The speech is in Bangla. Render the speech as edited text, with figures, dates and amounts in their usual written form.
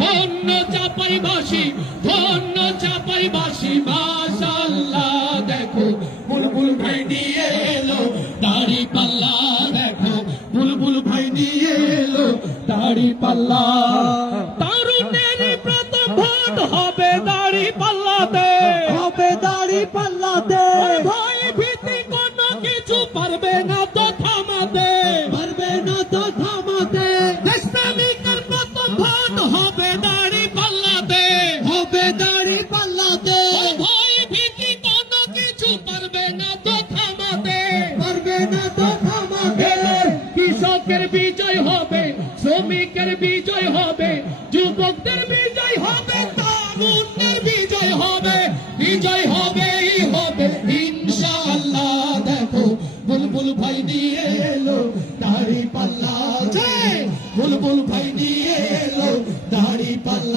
ধন্য চাপাইবাসী, ধন্য চাপাইবাসী, মাশাআল্লাহ। দেখো বুলবুল ভাই নিয়ে এলো দাড়ি পাল্লা, দেখো বুলবুল ভাই নিয়ে এলো দাড়ি পাল্লা। তারুণ্যের প্রথম ভোট হবে দাড়ি পাল্লাতে, হবে দাড়ি পাল্লাতে। ভয় ভীতি কোনো কিছু পারবে না তো থামাতে, পারবে না তো থামাতে। দেশপ্রেমিকের প্রথম ভোট হবে দাড়ি পাল্লাতে, হবে দাড়ি পাল্লাতে। ভয় ভীতি কোনো কিছু পারবে না তো থামাতে, পারবে না তো থামাতে। কৃষকের বিজয় হবে, শ্রমিকের বিজয় হবে, যুবকদের বিজয় হবে, তারুণ্যের বিজয় হবে, বিজয় হবেই হবে ইনশাআল্লাহ। দেখো বুলবুল ভাই নিয়ে এলো দাড়ি পাল্লা, বুলবুল ভাই নিয়ে এলো দাড়ি পাল্লা।